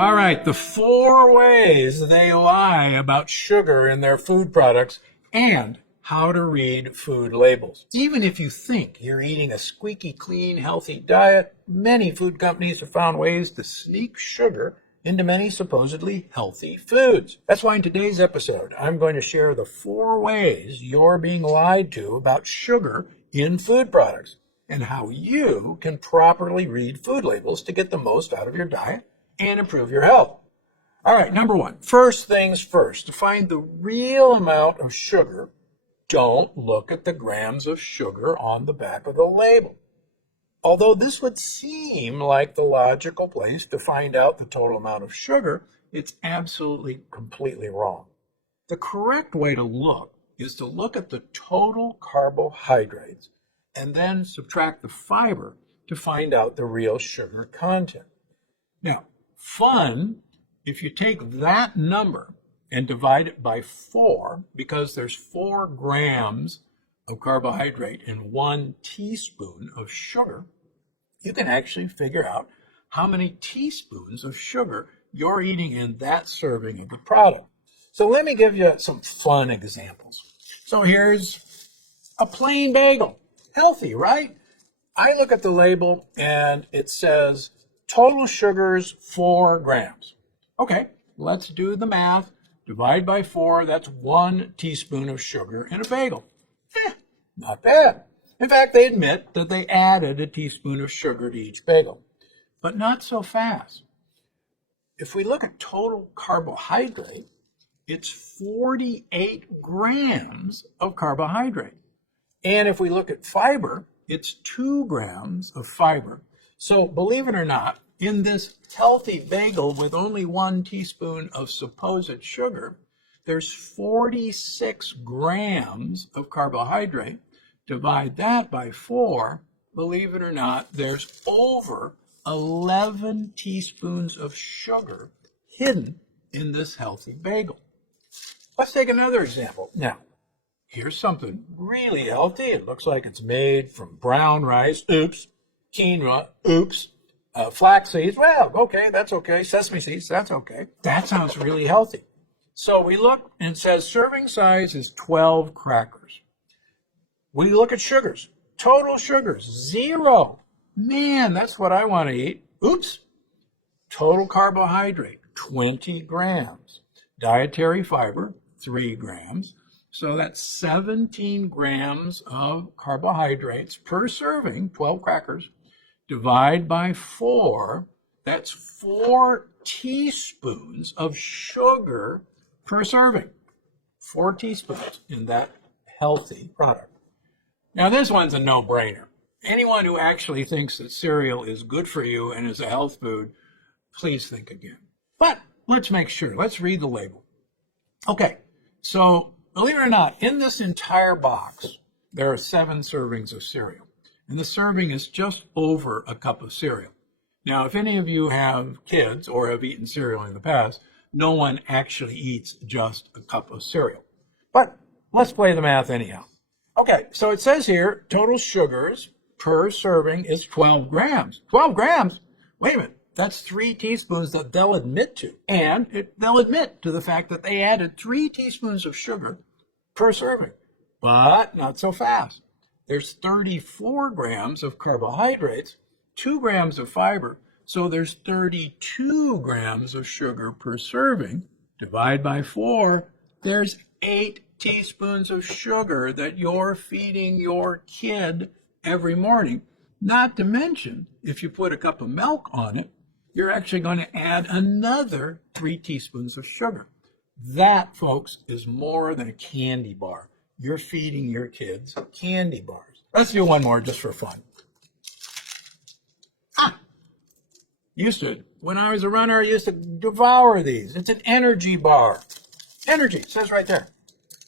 All right, the 4 ways they lie about sugar in their food products and how to read food labels. Even if you think you're eating a squeaky clean, healthy diet, many food companies have found ways to sneak sugar into many supposedly healthy foods. That's why in today's episode, I'm going to share the 4 ways you're being lied to about sugar in food products and how you can properly read food labels to get the most out of your diet and improve your health. All right, number 1, first things first, to find the real amount of sugar, don't look at the grams of sugar on the back of the label. Although this would seem like the logical place to find out the total amount of sugar, it's absolutely completely wrong. The correct way to look is to look at the total carbohydrates and then subtract the fiber to find out the real sugar content. Now, fun if you take that number and divide it by 4, because there's 4 grams of carbohydrate in 1 teaspoon of sugar, you can actually figure out how many teaspoons of sugar you're eating in that serving of the product. So let me give you some fun examples. So here's a plain bagel. Healthy, right? I look at the label and it says total sugars 4 grams. Okay, let's do the math. Divide by 4, that's 1 teaspoon of sugar in a bagel. Not bad. In fact, they admit that they added a teaspoon of sugar to each bagel, but not so fast. If we look at total carbohydrate, it's 48 grams of carbohydrate. And if we look at fiber, it's 2 grams of fiber. So believe it or not, in this healthy bagel with only 1 teaspoon of supposed sugar, there's 46 grams of carbohydrate. Divide that by 4, believe it or not, there's over 11 teaspoons of sugar hidden in this healthy bagel. Let's take another example. Now, here's something really healthy. It looks like it's made from brown rice. Oops. Quinoa. Oops. Flax seeds. Well, okay, that's okay. Sesame seeds. That's okay. That sounds really healthy. So we look and it says serving size is 12 crackers. We look at sugars. Total sugars, 0. Man, that's what I want to eat. Oops. Total carbohydrate, 20 grams. Dietary fiber, 3 grams. So that's 17 grams of carbohydrates per serving, 12 crackers. Divide by 4, that's 4 teaspoons of sugar per serving. 4 teaspoons in that healthy product. Now, this one's a no-brainer. Anyone who actually thinks that cereal is good for you and is a health food, please think again. But let's make sure. Let's read the label. Okay, so believe it or not, in this entire box, there are 7 servings of cereal. And the serving is just over a cup of cereal. Now, if any of you have kids or have eaten cereal in the past, no one actually eats just a cup of cereal. But let's play the math anyhow. Okay, so it says here, total sugars per serving is 12 grams. 12 grams? Wait a minute. That's 3 teaspoons that they'll admit to. And they'll admit to the fact that they added 3 teaspoons of sugar per serving. But not so fast. There's 34 grams of carbohydrates, 2 grams of fiber, so there's 32 grams of sugar per serving. Divide by 4, there's 8 teaspoons of sugar that you're feeding your kid every morning. Not to mention, if you put a cup of milk on it, you're actually going to add another 3 teaspoons of sugar. That, folks, is more than a candy bar. You're feeding your kids candy bars. Let's do one more just for fun. When I was a runner, I used to devour these. It's an energy bar. Energy, it says right there.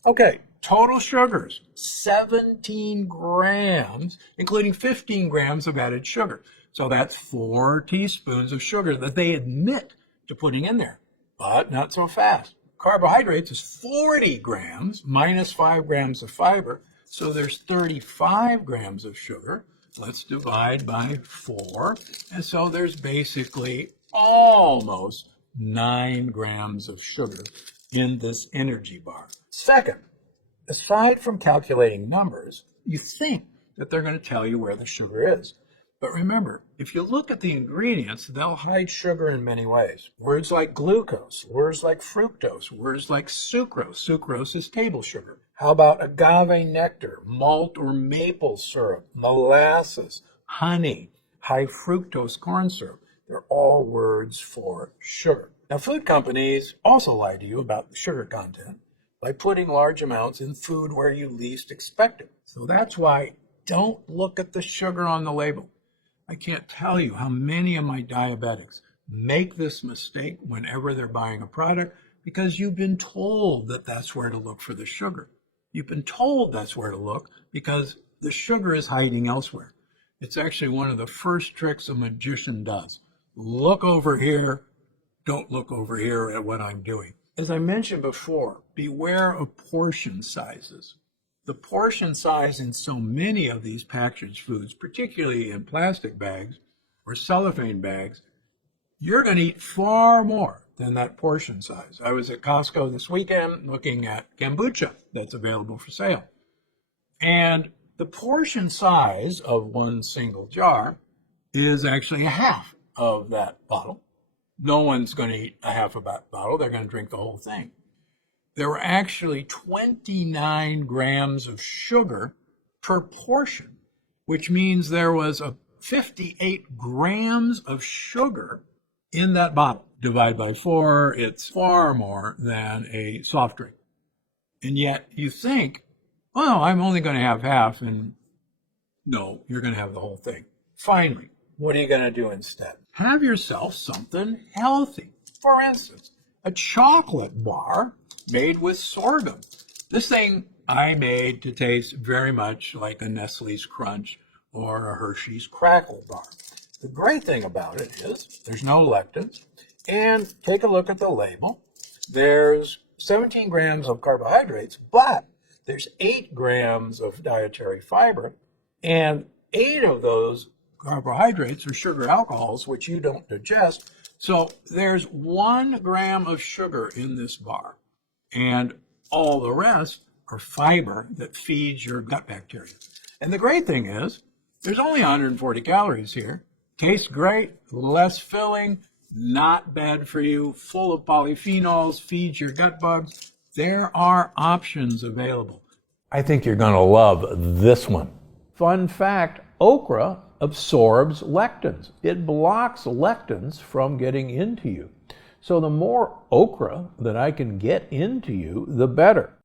Okay, total sugars, 17 grams, including 15 grams of added sugar. So that's 4 teaspoons of sugar that they admit to putting in there, but not so fast. Carbohydrates is 40 grams minus 5 grams of fiber, so there's 35 grams of sugar. Let's divide by 4, and so there's basically almost 9 grams of sugar in this energy bar. Second, aside from calculating numbers, you think that they're going to tell you where the sugar is. But remember, if you look at the ingredients, they'll hide sugar in many ways. Words like glucose, words like fructose, words like sucrose. Sucrose is table sugar. How about agave nectar, malt or maple syrup, molasses, honey, high fructose corn syrup? They're all words for sugar. Now, food companies also lie to you about the sugar content by putting large amounts in food where you least expect it. So that's why don't look at the sugar on the label. I can't tell you how many of my diabetics make this mistake whenever they're buying a product because you've been told that that's where to look for the sugar. You've been told that's where to look because the sugar is hiding elsewhere. It's actually one of the first tricks a magician does. Look over here, don't look over here at what I'm doing. As I mentioned before, beware of portion sizes. The portion size in so many of these packaged foods, particularly in plastic bags or cellophane bags, you're going to eat far more than that portion size. I was at Costco this weekend looking at kombucha that's available for sale. And the portion size of one single jar is actually a half of that bottle. No one's going to eat a half of that bottle. They're going to drink the whole thing. There were actually 29 grams of sugar per portion, which means there was 58 grams of sugar in that bottle. Divide by 4, it's far more than a soft drink. And yet you think, well, I'm only going to have half, and no, you're going to have the whole thing. Finally, what are you going to do instead? Have yourself something healthy. For instance, a chocolate bar made with sorghum. This thing I made to taste very much like a Nestle's Crunch or a Hershey's Crackle bar. The great thing about it is there's no lectins, and take a look at the label. There's 17 grams of carbohydrates, but there's 8 grams of dietary fiber, and 8 of those carbohydrates are sugar alcohols, which you don't digest. So there's 1 gram of sugar in this bar, and all the rest are fiber that feeds your gut bacteria. And the great thing is, there's only 140 calories here. Tastes great, less filling, not bad for you, full of polyphenols, feeds your gut bugs. There are options available. I think you're going to love this one. Fun fact, okra absorbs lectins. It blocks lectins from getting into you. So the more okra that I can get into you, the better.